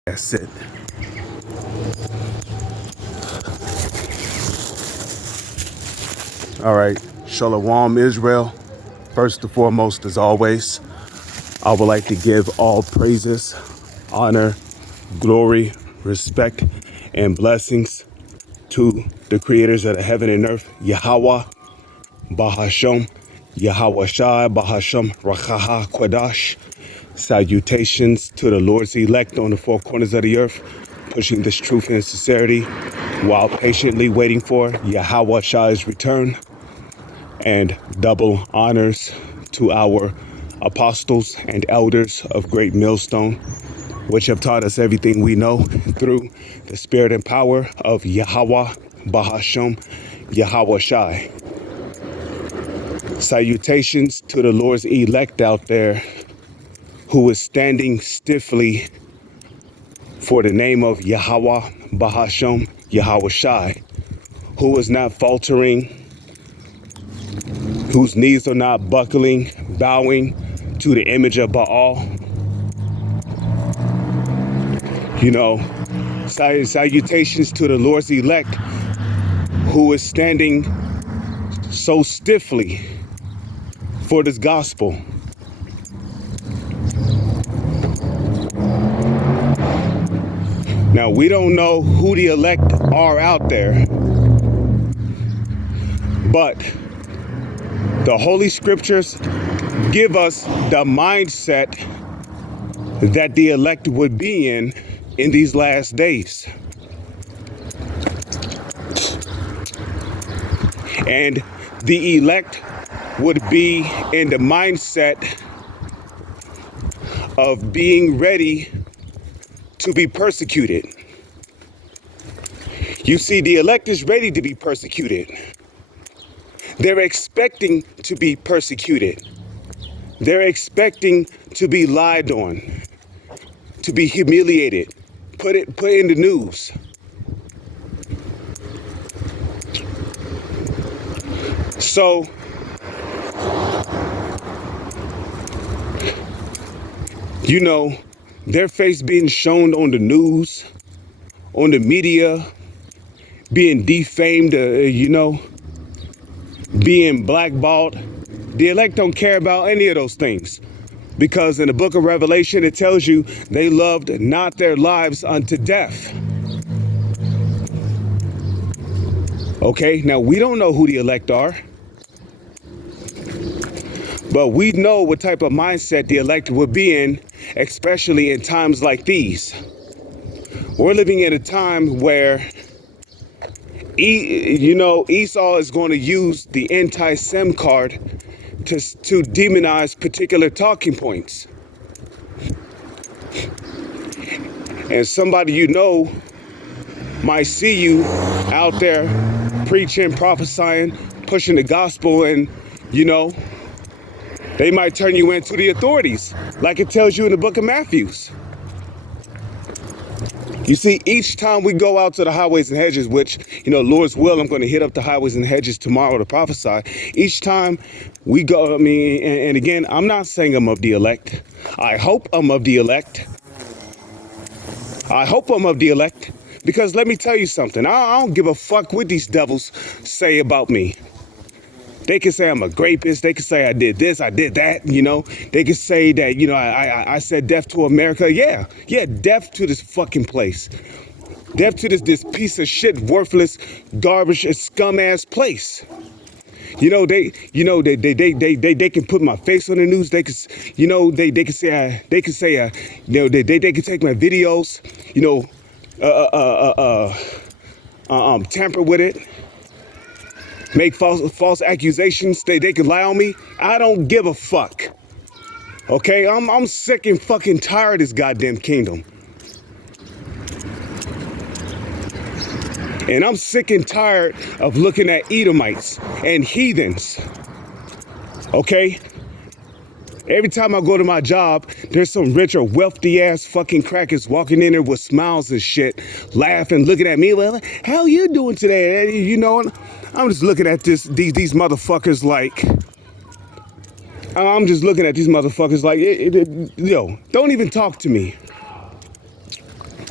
That's it. All right. Shalom, Israel. First and foremost, as always, I would like to give all praises, honor, glory, respect, and blessings to the creators of the heaven and earth, Yahweh, Bahasham, Yahweh Shai, Bahasham, Rachaha, Kwadash. Salutations to the Lord's elect on the four corners of the earth, pushing this truth and sincerity while patiently waiting for Yahweh Shai's return. And double honors to our apostles and elders of Great Millstone, which have taught us everything we know through the spirit and power of Yahweh, Bahasham, Yahweh Shai. Salutations to the Lord's elect out there who is standing stiffly for the name of Yahweh, Bahasham, Yahweh Shai, who is not faltering, whose knees are not buckling, bowing to the image of Baal. You know, salutations to the Lord's elect who is standing so stiffly for this gospel. Now, we don't know who the elect are out there, but the Holy Scriptures give us the mindset that the elect would be in these last days. And the elect would be in the mindset of being ready to be persecuted. You see, the elect is ready to be persecuted. They're expecting to be persecuted. They're expecting to be lied on, to be humiliated, put in the news. So, you know, their face being shown on the news, on the media, being defamed, being blackballed. The elect don't care about any of those things, because in the book of Revelation, it tells you they loved not their lives unto death. Okay, now we don't know who the elect are, but we know what type of mindset the elect would be in, especially in times like these. We're living in a time where Esau is going to use the anti-Sem card to demonize particular talking points. And somebody might see you out there preaching, prophesying, pushing the gospel, and they might turn you into the authorities, like it tells you in the book of Matthew. You see, each time we go out to the highways and hedges, which, Lord's will, I'm going to hit up the highways and hedges tomorrow to prophesy. Each time we go, and again, I'm not saying I'm of the elect. I hope I'm of the elect. I hope I'm of the elect, because let me tell you something. I don't give a fuck what these devils say about me. They can say I'm a rapist. They can say I did this, I did that, They can say that, I said death to America. Yeah, death to this fucking place. Death to this piece of shit, worthless, garbage, scum ass place. They can put my face on the news. They can, they can say, they can take my videos, tamper with it. Make false accusations. They can lie on me. I don't give a fuck. Okay, I'm sick and fucking tired of this goddamn kingdom. And I'm sick and tired of looking at Edomites and heathens. Okay? Every time I go to my job, there's some rich or wealthy ass fucking crackers walking in there with smiles and shit, laughing, looking at me. Well, how you doing today? I'm just looking at these motherfuckers like, don't even talk to me.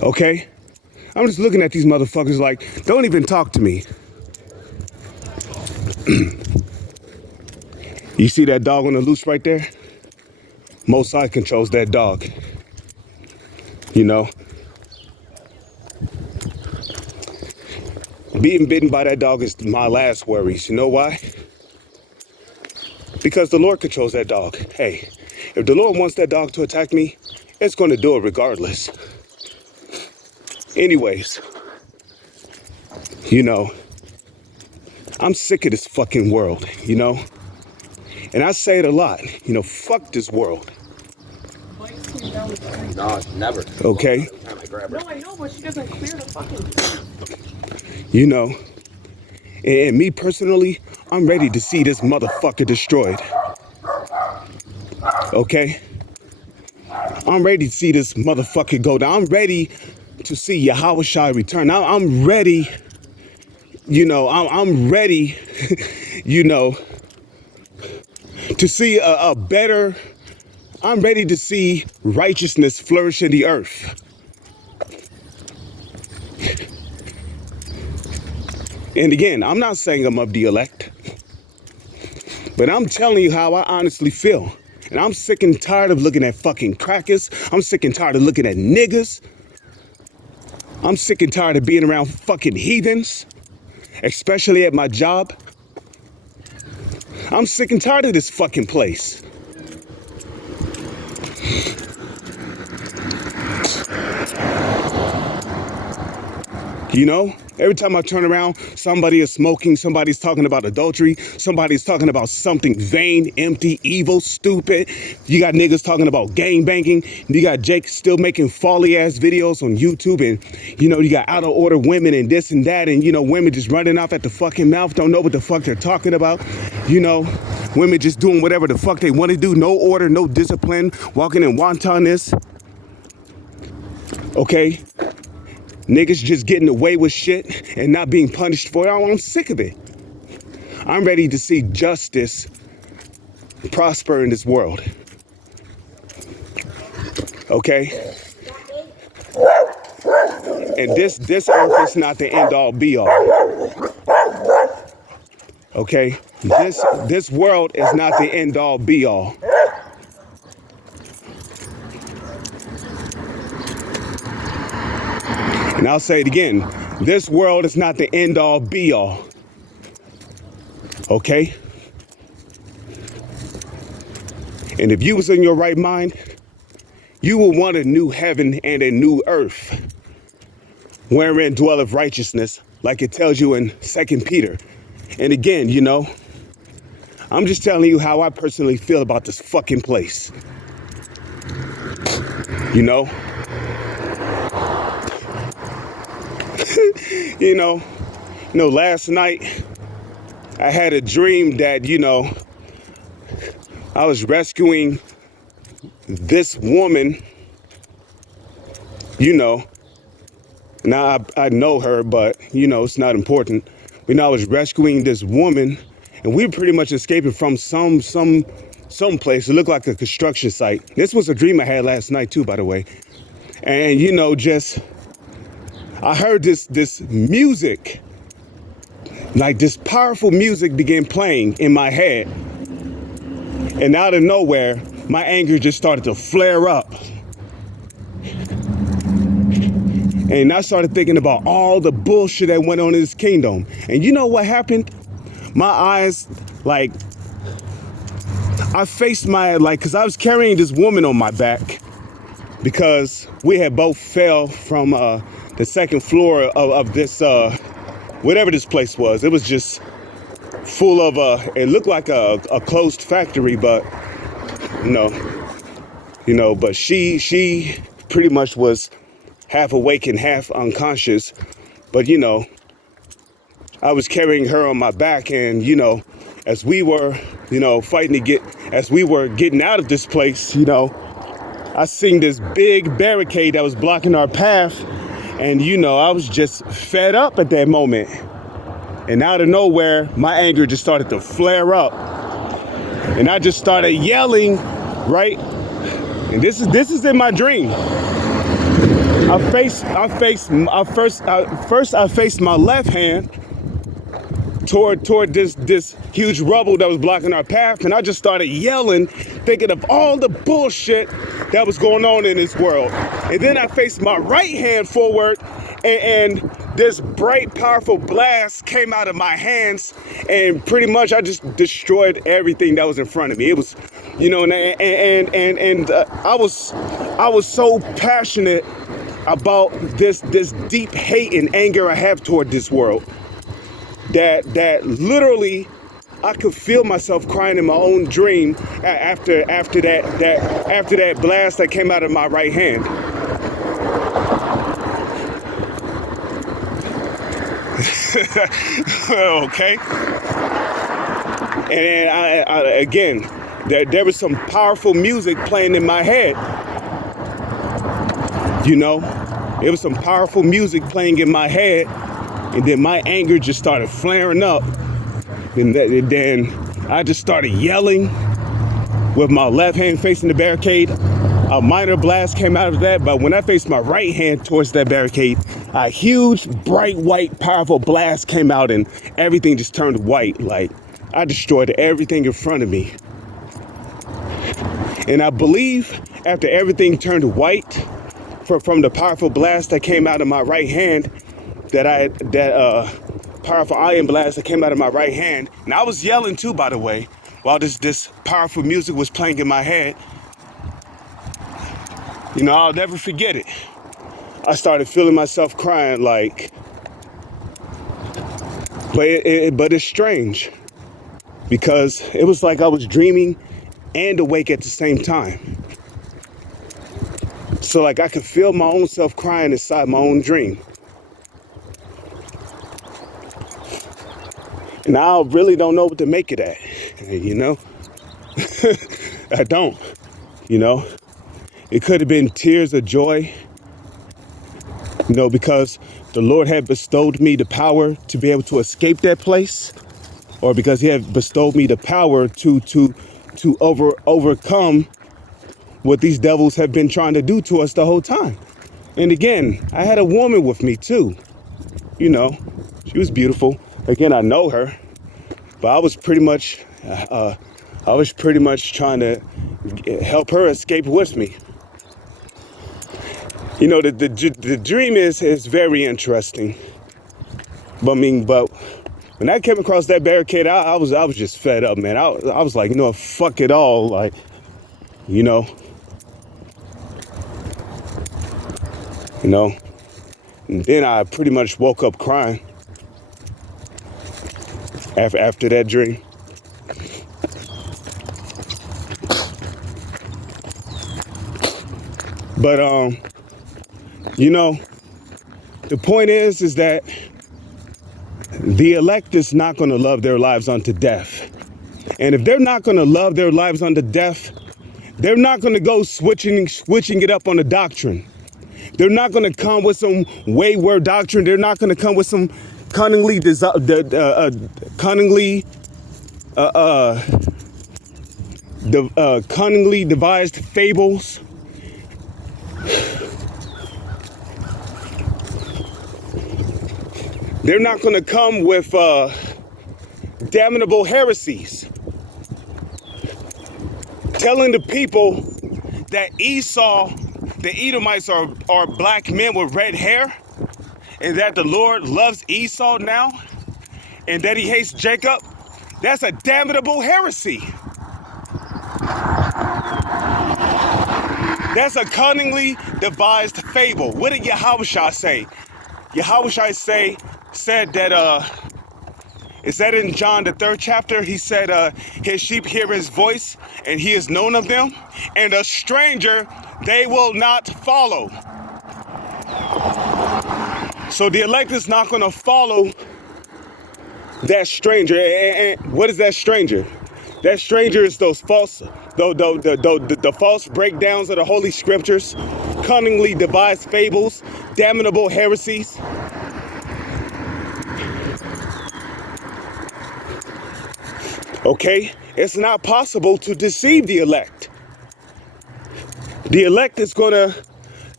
Okay? I'm just looking at these motherfuckers like, don't even talk to me. You see that dog on the loose right there? Most High controls that dog. You know? Being bitten by that dog is my last worries. You know why? Because the Lord controls that dog. Hey, if the Lord wants that dog to attack me, it's going to do it regardless. Anyways, you know, I'm sick of this fucking world, you know? And I say it a lot, you know, fuck this world. No, never. Okay? No, I know, but she doesn't clear the fucking... You know, and me personally, I'm ready to see this motherfucker destroyed. Okay? I'm ready to see this motherfucker go down. I'm ready to see Yahweh Shai return. I'm ready, you know, I'm ready, you know, to see a better, I'm ready to see righteousness flourish in the earth. And again, I'm not saying I'm of the elect, but I'm telling you how I honestly feel. And I'm sick and tired of looking at fucking crackers. I'm sick and tired of looking at niggas. I'm sick and tired of being around fucking heathens, especially at my job. I'm sick and tired of this fucking place. You know, every time I turn around, somebody is smoking, somebody's talking about adultery, somebody's talking about something vain, empty, evil, stupid. You got niggas talking about gang banging. You got Jake still making folly ass videos on YouTube, and you know, you got out of order women and this and that, and you know, women just running off at the fucking mouth, don't know what the fuck they're talking about. You know, women just doing whatever the fuck they want to do, no order, no discipline, walking in wantonness. Okay? Niggas just getting away with shit and not being punished for it. I'm sick of it. I'm ready to see justice prosper in this world. Okay? And this earth is not the end all be all. Okay? This world is not the end all be all. And I'll say it again, this world is not the end all be all. Okay? And if you was in your right mind, you will want a new heaven and a new earth, wherein dwelleth righteousness, like it tells you in 2 Peter. And again, you know, I'm just telling you how I personally feel about this fucking place. You know? You know, last night I had a dream that, you know, I was rescuing this woman, you know. Now I know her, but, you know, it's not important. You know, I was rescuing this woman, and we were pretty much escaping from some place. It looked like a construction site. This was a dream I had last night, too, by the way. And, you know, just... I heard this music, like this powerful music began playing in my head. And out of nowhere, my anger just started to flare up. And I started thinking about all the bullshit that went on in this kingdom. And you know what happened? My eyes, like, I faced because I was carrying this woman on my back because we had both fell from, the second floor of this, whatever this place was. It was just full of, it looked like a closed factory, but, you know, but she pretty much was half awake and half unconscious. But, you know, I was carrying her on my back, and, you know, as we were, you know, as we were getting out of this place, you know, I seen this big barricade that was blocking our path. And, you know, I was just fed up at that moment. And out of nowhere, my anger just started to flare up. And I just started yelling, right? And this is in my dream. First I faced my left hand toward this huge rubble that was blocking our path, and I just started yelling, thinking of all the bullshit that was going on in this world. And then I faced my right hand forward, and this bright, powerful blast came out of my hands, and pretty much I just destroyed everything that was in front of me. It was, I was so passionate about this deep hate and anger I have toward this world that literally I could feel myself crying in my own dream after that blast that came out of my right hand. Okay. And then again, there was some powerful music playing in my head. It was some powerful music playing in my head, and then my anger just started flaring up. And then I just started yelling with my left hand facing the barricade. A minor blast came out of that, but when I faced my right hand towards that barricade, a huge, bright, white, powerful blast came out, and everything just turned white. Like, I destroyed everything in front of me. And I believe after everything turned white from the powerful blast that came out of my right hand, that powerful iron blast that came out of my right hand, and I was yelling too, by the way, while this powerful music was playing in my head. I'll never forget it. I started feeling myself crying, like, but it's strange because it was like I was dreaming and awake at the same time. So like I could feel my own self crying inside my own dream. And I really don't know what to make of that, I don't, It could have been tears of joy, because the Lord had bestowed me the power to be able to escape that place, or because he had bestowed me the power to overcome what these devils have been trying to do to us the whole time. And again, I had a woman with me too. She was beautiful. Again, I know her, but I was pretty much trying to help her escape with me. The dream is very interesting. But when I came across that barricade, I was just fed up, man. I was like, fuck it all, like, And then I pretty much woke up crying after that dream. But the point is that the elect is not going to love their lives unto death. And if they're not going to love their lives unto death, they're not going to go switching it up on the doctrine. They're not going to come with some wayward doctrine. They're not going to come with some cunningly devised fables. They're not going to come with damnable heresies, telling the people that Esau, the Edomites are black men with red hair, and that the Lord loves Esau now, and that he hates Jacob. That's a damnable heresy. That's a cunningly devised fable. What did Yahushua say? Yahushua said that, is that in John the 3rd chapter? He said, his sheep hear his voice, and he is known of them, and a stranger they will not follow. So the elect is not going to follow that stranger. And what is that stranger? That stranger is those false, the false breakdowns of the Holy Scriptures, cunningly devised fables, damnable heresies. Okay, it's not possible to deceive the elect. The elect is going to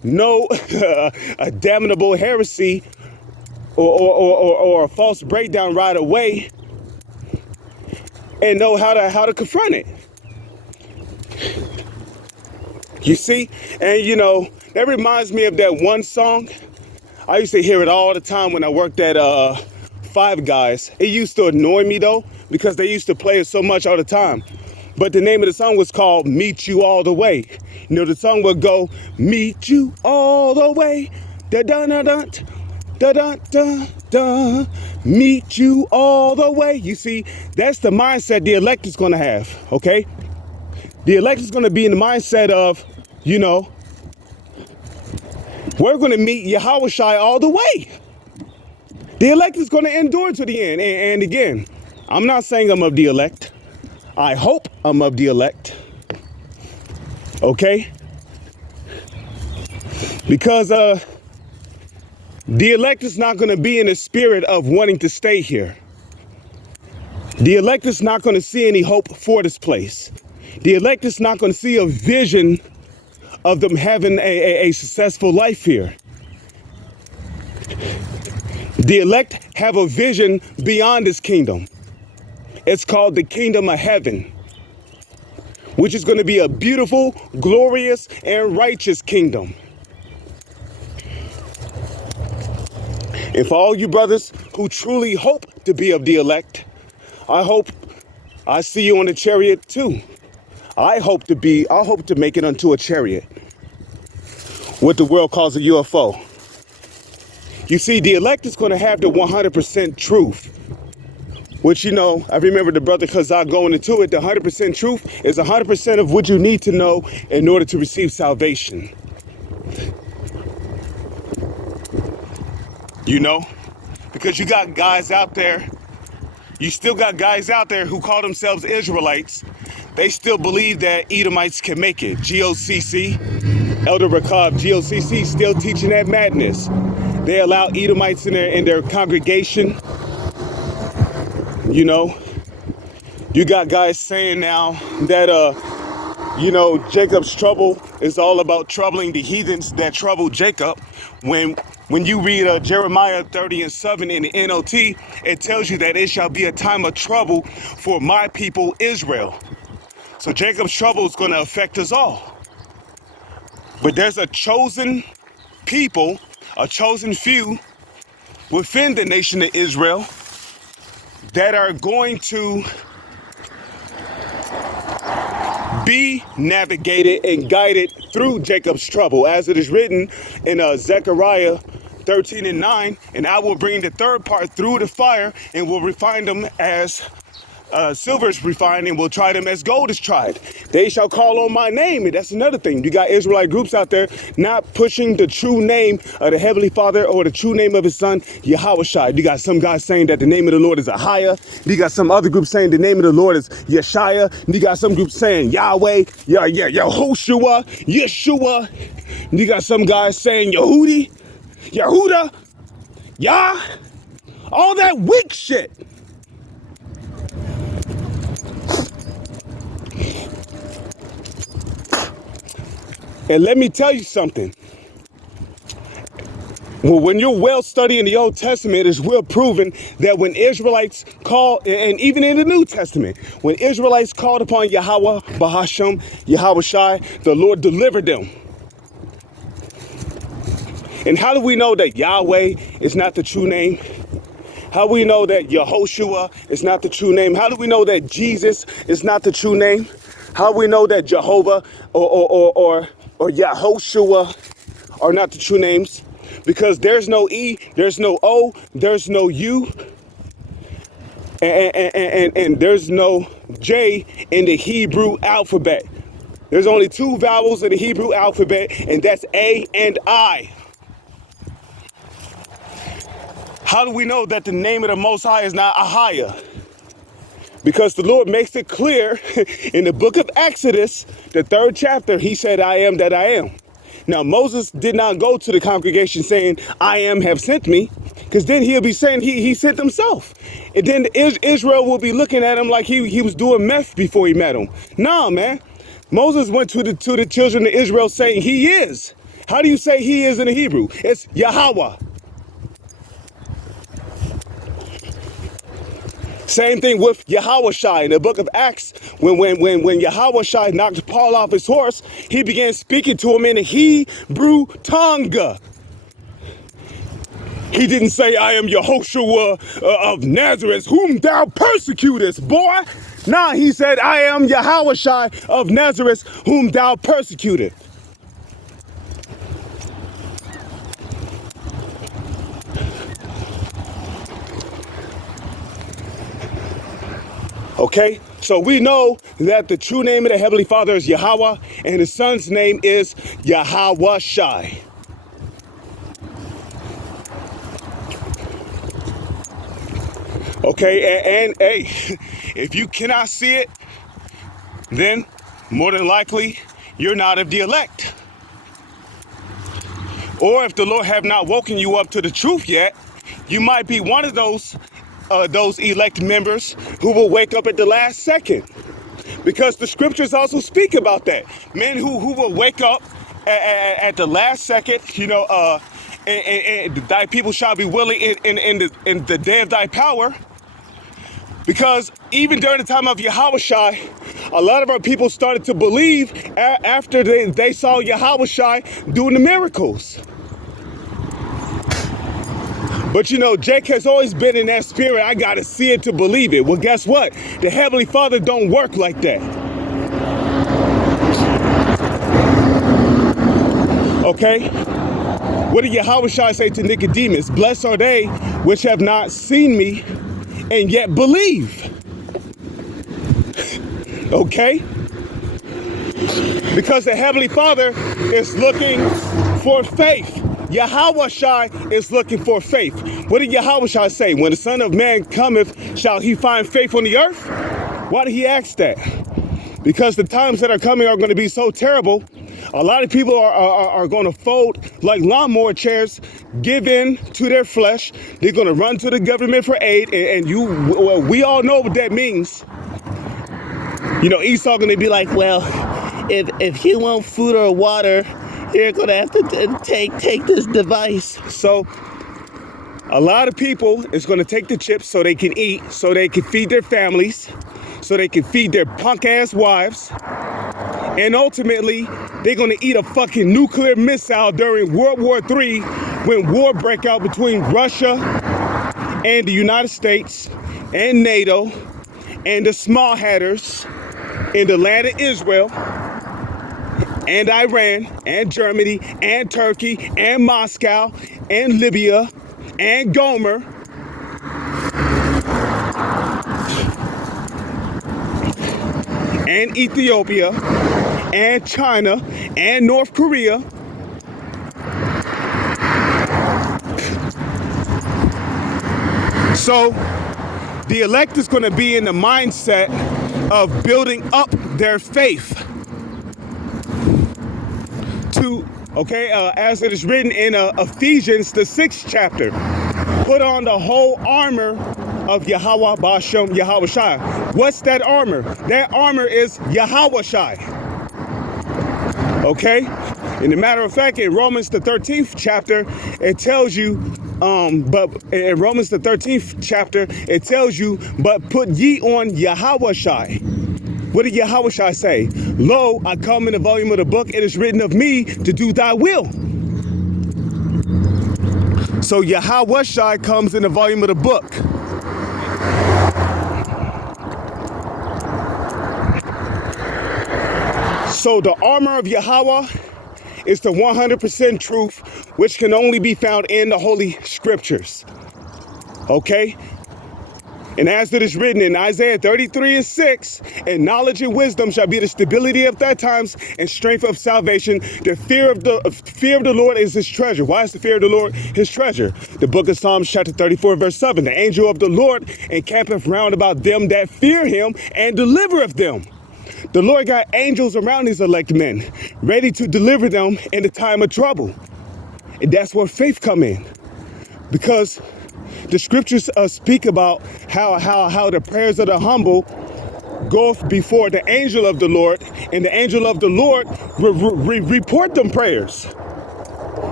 no a damnable heresy or a false breakdown right away and know how to confront it. You see? And you know, that reminds me of that one song. I used to hear it all the time when I worked at Five Guys. It used to annoy me though, because they used to play it so much all the time. But the name of the song was called Meet You All the Way. You know, the song would go, meet you all the way, da da da da da da da da, meet you all the way. You see, that's the mindset the elect is gonna have, okay? The elect is gonna be in the mindset of, you know, we're gonna meet Yahushua all the way. The elect is gonna endure to the end. And again, I'm not saying I'm of the elect. I hope I'm of the elect, okay? Because the elect is not going to be in the spirit of wanting to stay here. The elect is not going to see any hope for this place. The elect is not going to see a vision of them having a successful life here. The elect have a vision beyond this kingdom. It's called the kingdom of heaven, which is going to be a beautiful, glorious, and righteous kingdom. And for all you brothers who truly hope to be of the elect, I hope I see you on the chariot too. I hope to make it unto a chariot, what the world calls a UFO. You see, the elect is going to have the 100% truth. Which, you know, I remember the brother Kazak going into it. The 100% truth is 100% of what you need to know in order to receive salvation. You know, because you got guys out there, you still got guys out there who call themselves Israelites. They still believe that Edomites can make it. GOCC, Elder Rakab, GOCC still teaching that madness. They allow Edomites in their congregation. You know, you got guys saying now that, you know, Jacob's trouble is all about troubling the heathens that troubled Jacob. When you read Jeremiah 30:7 in the NLT, it tells you that it shall be a time of trouble for my people Israel. So Jacob's trouble is going to affect us all. But there's a chosen people, a chosen few within the nation of Israel that are going to be navigated and guided through Jacob's trouble, as it is written in Zechariah 13:9, and I will bring the third part through the fire and will refine them as silver is refined, and will try them as gold is tried. They shall call on my name. And that's another thing. You got Israelite groups out there not pushing the true name of the Heavenly Father or the true name of his son, Yahushua. You got some guys saying that the name of the Lord is Ahiah. You got some other groups saying the name of the Lord is Yeshaya. You got some groups saying Yahweh, Yahushua, Yeshua. You got some guys saying Yehudi, Yehuda, Yah, all that weak shit. And let me tell you something. Well, when you're well studying the Old Testament, it's well proven that when Israelites call, and even in the New Testament, when Israelites called upon Yahweh, Bahashem, Yahushai, the Lord delivered them. And how do we know that Yahweh is not the true name? How do we know that Yehoshua is not the true name? How do we know that Jesus is not the true name? How do we know that Jehovah or Yahoshua are not the true names? Because there's no E, there's no O, there's no U, and there's no J in the Hebrew alphabet. There's only two vowels in the Hebrew alphabet, and that's A and I. How do we know that the name of the Most High is not Ahiah? Because the Lord makes it clear in the book of Exodus, the 3rd chapter, he said, I am that I am. Now, Moses did not go to the congregation saying, I am have sent me, because then he'll be saying he sent himself. And then Israel will be looking at him like he was doing meth before he met him. Nah, man. Moses went to the children of Israel saying he is. How do you say he is in the Hebrew? It's Yahweh. Same thing with Yahushai in the book of Acts. When Yahushai knocked Paul off his horse, he began speaking to him in the Hebrew tongue. He didn't say, I am Yehoshua of Nazareth, whom thou persecutest, boy. Nah, he said, I am Yahushai of Nazareth, whom thou persecuted. Okay, so we know that the true name of the Heavenly Father is Yahweh, and his son's name is Yahushai. Okay, and hey, if you cannot see it, then more than likely you're not of the elect. Or if the Lord have not woken you up to the truth yet, you might be one of those elect members who will wake up at the last second. Because the scriptures also speak about that. Men who will wake up at the last second, and thy people shall be willing in the day of thy power. Because even during the time of Yahushai, a lot of our people started to believe after they saw Yahushai doing the miracles. But Jake has always been in that spirit. I gotta see it to believe it. Well, guess what? The Heavenly Father don't work like that. Okay? What did Yahushua say to Nicodemus? Blessed are they which have not seen me and yet believe. Okay? Because the Heavenly Father is looking for faith. Yahushua is looking for faith. What did Yahushua say? When the Son of Man cometh, shall he find faith on the earth? Why did he ask that? Because the times that are coming are going to be so terrible. A lot of people are going to fold like lawnmower chairs, give in to their flesh. They're going to run to the government for aid. And we all know what that means. Esau going to be like, well, if you want food or water, you're going to have to take this device. So a lot of people is going to take the chips so they can eat, so they can feed their families, so they can feed their punk ass wives. And ultimately, they're going to eat a fucking nuclear missile during World War III when war break out between Russia and the United States and NATO and the small hatters in the land of Israel and Iran and Germany and Turkey and Moscow and Libya and Gomer. And Ethiopia and China and North Korea. So the elect is going to be in the mindset of building up their faith to, as it is written in Ephesians, the 6th chapter, put on the whole armor of Yahweh Bashem Yahushai. What's that armor? That armor is Yahushai. Okay? And a matter of fact, in Romans the 13th chapter, it tells you, but put ye on Yahushai. What did Yahushai say? Lo, I come in the volume of the book, it is written of me to do thy will. So Yahushai comes in the volume of the book. So the armor of Yahweh is the 100% truth, which can only be found in the Holy Scriptures. Okay? And as it is written in Isaiah 33:6, and knowledge and wisdom shall be the stability of thy times and strength of salvation. The fear of the Lord is his treasure. Why is the fear of the Lord his treasure? The book of Psalms chapter 34 verse 7. The angel of the Lord encampeth round about them that fear him and delivereth them. The Lord got angels around his elect men, ready to deliver them in the time of trouble. And that's where faith come in. Because the scriptures speak about how the prayers of the humble goeth before the angel of the Lord, and the angel of the Lord report them prayers.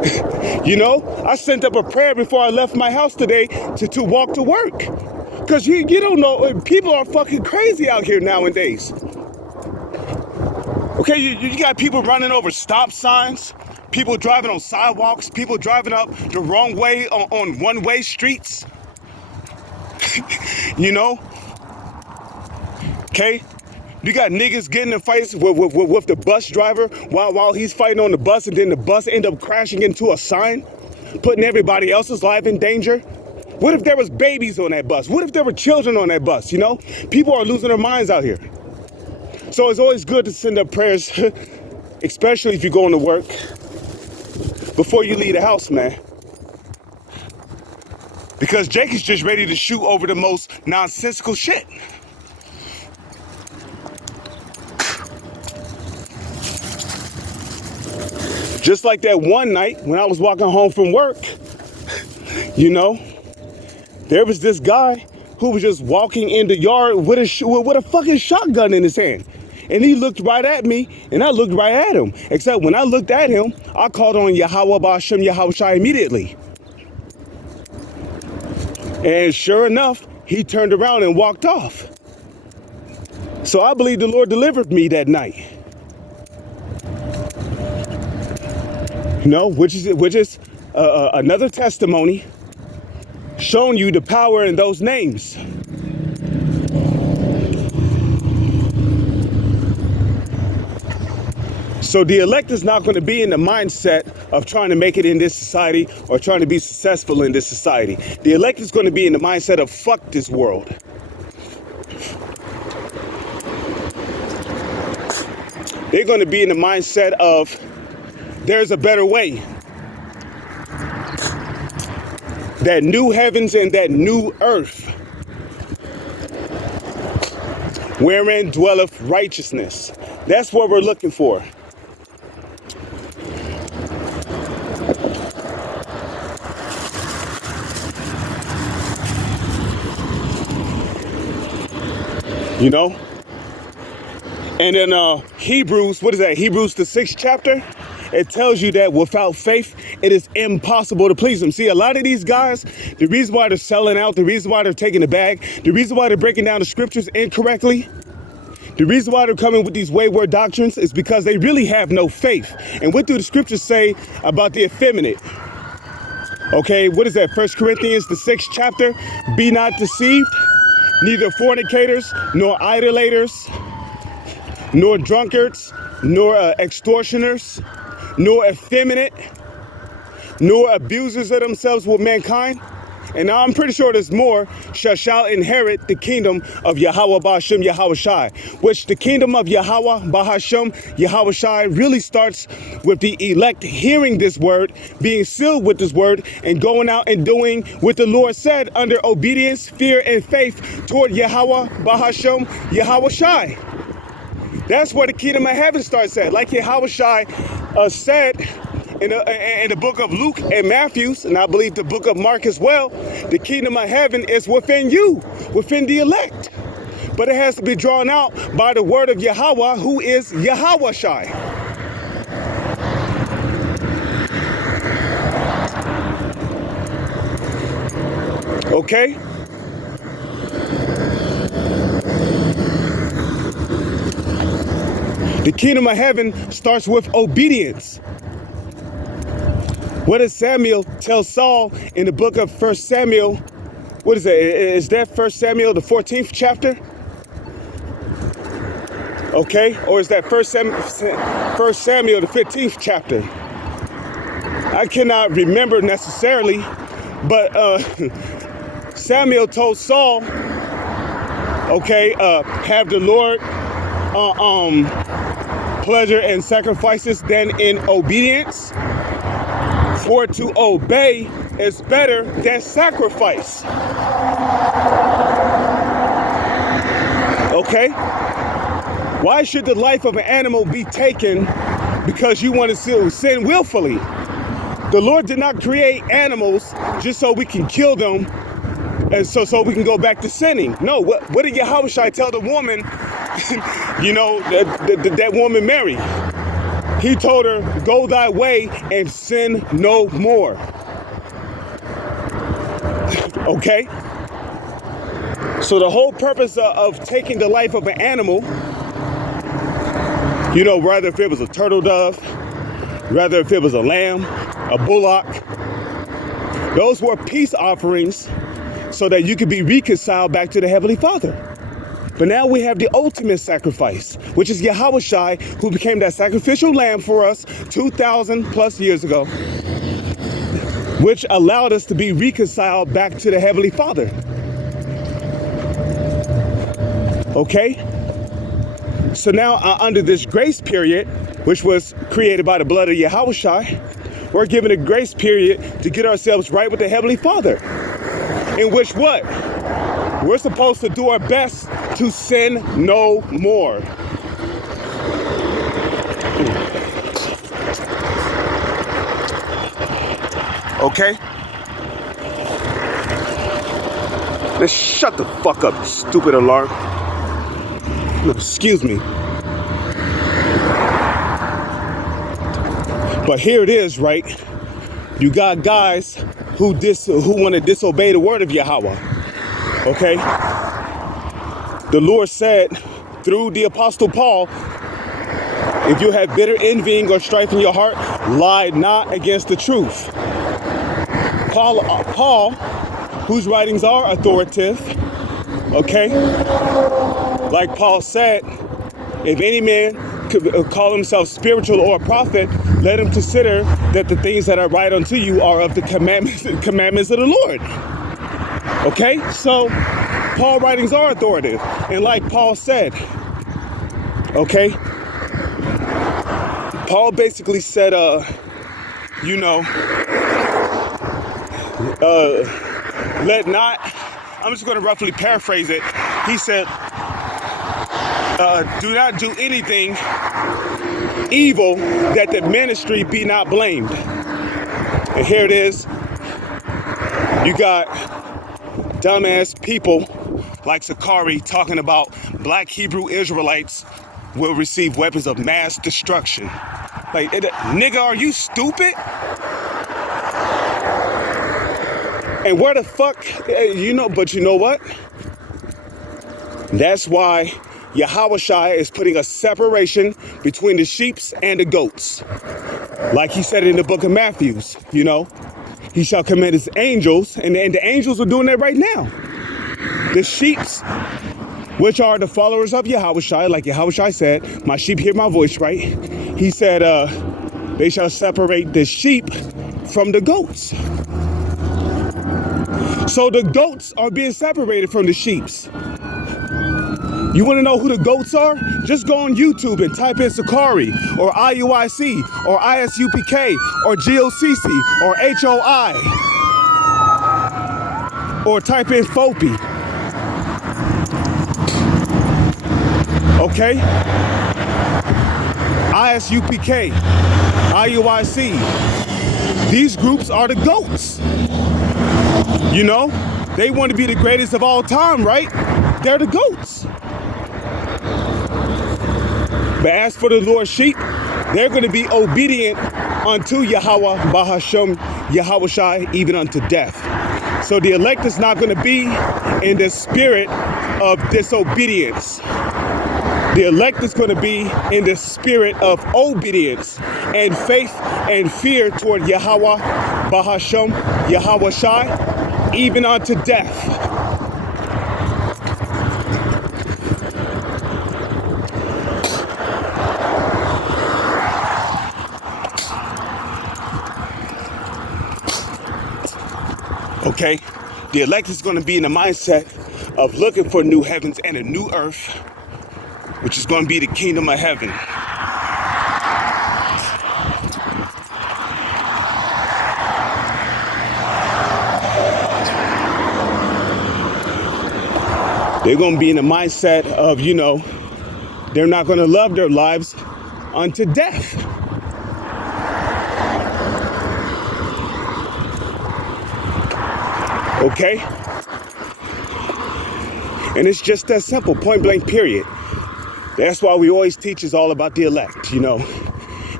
You know, I sent up a prayer before I left my house today to walk to work. Because you don't know, people are fucking crazy out here nowadays. Okay, you got people running over stop signs, people driving on sidewalks, people driving up the wrong way on one-way streets. You know? Okay? You got niggas getting in fights with the bus driver while he's fighting on the bus, and then the bus end up crashing into a sign, putting everybody else's life in danger. What if there was babies on that bus? What if there were children on that bus, you know? People are losing their minds out here. So it's always good to send up prayers, especially if you're going to work, before you leave the house, man. Because Jake is just ready to shoot over the most nonsensical shit. Just like that one night when I was walking home from work, you know, there was this guy who was just walking in the yard with a fucking shotgun in his hand. And he looked right at me, and I looked right at him. Except when I looked at him, I called on Yahweh Ba'ashem Yahweh Shai immediately. And sure enough, he turned around and walked off. So I believe the Lord delivered me that night. You know, which is another testimony showing you the power in those names. So the elect is not going to be in the mindset of trying to make it in this society or trying to be successful in this society. The elect is going to be in the mindset of fuck this world. They're going to be in the mindset of there's a better way. That new heavens and that new earth, wherein dwelleth righteousness. That's what we're looking for. You know? And in Hebrews, what is that? Hebrews the 6th chapter? It tells you that without faith, it is impossible to please him. See, a lot of these guys, the reason why they're selling out, the reason why they're taking the bag, the reason why they're breaking down the scriptures incorrectly, the reason why they're coming with these wayward doctrines is because they really have no faith. And what do the scriptures say about the effeminate? Okay, what is that? 1 Corinthians the 6th chapter. Be not deceived, neither fornicators, nor idolaters, nor drunkards, nor extortioners, nor effeminate, nor abusers of themselves with mankind. And now I'm pretty sure there's more, shall inherit the kingdom of Yahweh Ba'ashem Yahweh Shai, which the kingdom of Yahweh Ba'ashem Yahweh Shai really starts with the elect hearing this word, being sealed with this word, and going out and doing what the Lord said under obedience, fear, and faith toward Yahweh Ba'ashem Yahweh Shai. That's where the kingdom of heaven starts at. Like Yahweh Shai said in the book of Luke and Matthew, and I believe the book of Mark as well, the kingdom of heaven is within you, within the elect. But it has to be drawn out by the word of Yahweh, who is Yahweh Shai. Okay? The kingdom of heaven starts with obedience. What does Samuel tell Saul in the book of 1 Samuel? What is that? Is that 1 Samuel, the 14th chapter? Okay, or is that 1 Samuel, the 15th chapter? I cannot remember necessarily, but Samuel told Saul, okay, have the Lord pleasure in sacrifices than in obedience. For to obey is better than sacrifice. Okay? Why should the life of an animal be taken because you want to sin willfully? The Lord did not create animals just so we can kill them and so we can go back to sinning. No, what did Yahushua tell the woman, you know, that woman Mary? He told her, go thy way and sin no more. Okay? So the whole purpose of taking the life of an animal, you know, whether if it was a turtle dove, whether if it was a lamb, a bullock, those were peace offerings so that you could be reconciled back to the Heavenly Father. But now we have the ultimate sacrifice, which is Yahushai, who became that sacrificial lamb for us 2,000 plus years ago, which allowed us to be reconciled back to the Heavenly Father. Okay? So now under this grace period, which was created by the blood of Yahushai, we're given a grace period to get ourselves right with the Heavenly Father. In which what? We're supposed to do our best to sin no more. Okay? Let's shut the fuck up, stupid alarm. No, excuse me. But here it is, right? You got guys who want to disobey the word of Yahweh. Okay? The Lord said through the Apostle Paul, if you have bitter envying or strife in your heart, lie not against the truth. Paul, whose writings are authoritative, okay? Like Paul said, if any man could call himself spiritual or a prophet, let him consider that the things that I write unto you are of the commandments of the Lord. Okay, so Paul's writings are authoritative. And like Paul said, okay, Paul basically said, let not, I'm just going to roughly paraphrase it. He said, do not do anything evil that the ministry be not blamed. And here it is. You got dumbass people like Sakari talking about black Hebrew Israelites will receive weapons of mass destruction. Like, nigga, are you stupid? And where the fuck, but you know what? That's why Yahushua is putting a separation between the sheep and the goats. Like he said in the book of Matthew, he shall command his angels, and the angels are doing that right now. The sheep, which are the followers of Yahushua, like Yahushua said, my sheep hear my voice, right? He said, they shall separate the sheep from the goats. So the goats are being separated from the sheep. You want to know who the goats are? Just go on YouTube and type in Sakari or IUIC or ISUPK or GOCC or HOI or type in FOPI. Okay? ISUPK, IUIC. These groups are the goats. They want to be the greatest of all time, right? They're the goats. But as for the Lord's sheep, they're going to be obedient unto Yahweh, Bahashem, Yahushai, even unto death. So the elect is not going to be in the spirit of disobedience. The elect is going to be in the spirit of obedience and faith and fear toward Yahweh, Bahashem, Yahushai, even unto death. Okay, the elect is going to be in the mindset of looking for new heavens and a new earth, which is going to be the kingdom of heaven. They're going to be in the mindset of, they're not going to love their lives unto death. Okay? And it's just that simple, point blank, period. That's why we always teach is all about the elect,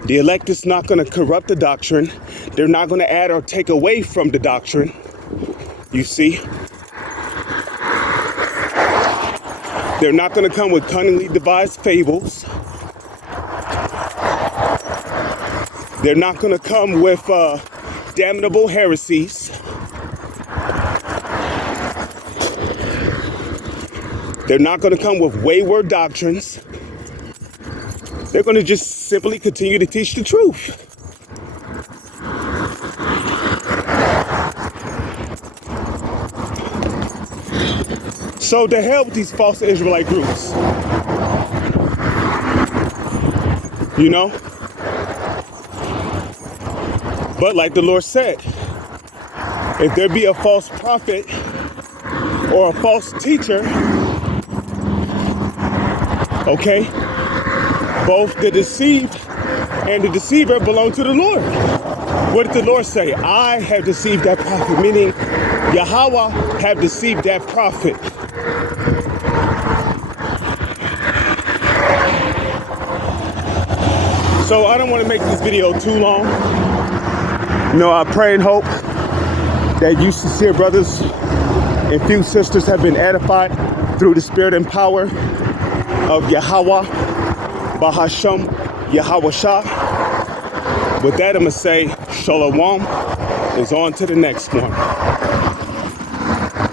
The elect is not going to corrupt the doctrine. They're not going to add or take away from the doctrine. You see? They're not going to come with cunningly devised fables. They're not going to come with damnable heresies. They're not going to come with wayward doctrines. They're going to just simply continue to teach the truth. So to hell with these false Israelite groups. You know? But like the Lord said, if there be a false prophet or a false teacher, okay, both the deceived and the deceiver belong to the Lord. What did the Lord say? I have deceived that prophet, meaning Yahweh have deceived that prophet. So I don't want to make this video too long. You know, I pray and hope that you sincere brothers and few sisters have been edified through the spirit and power of Yahweh, Bahasham, Yahweh Shah. With that, I'm going to say, Shalom, is on to the next one.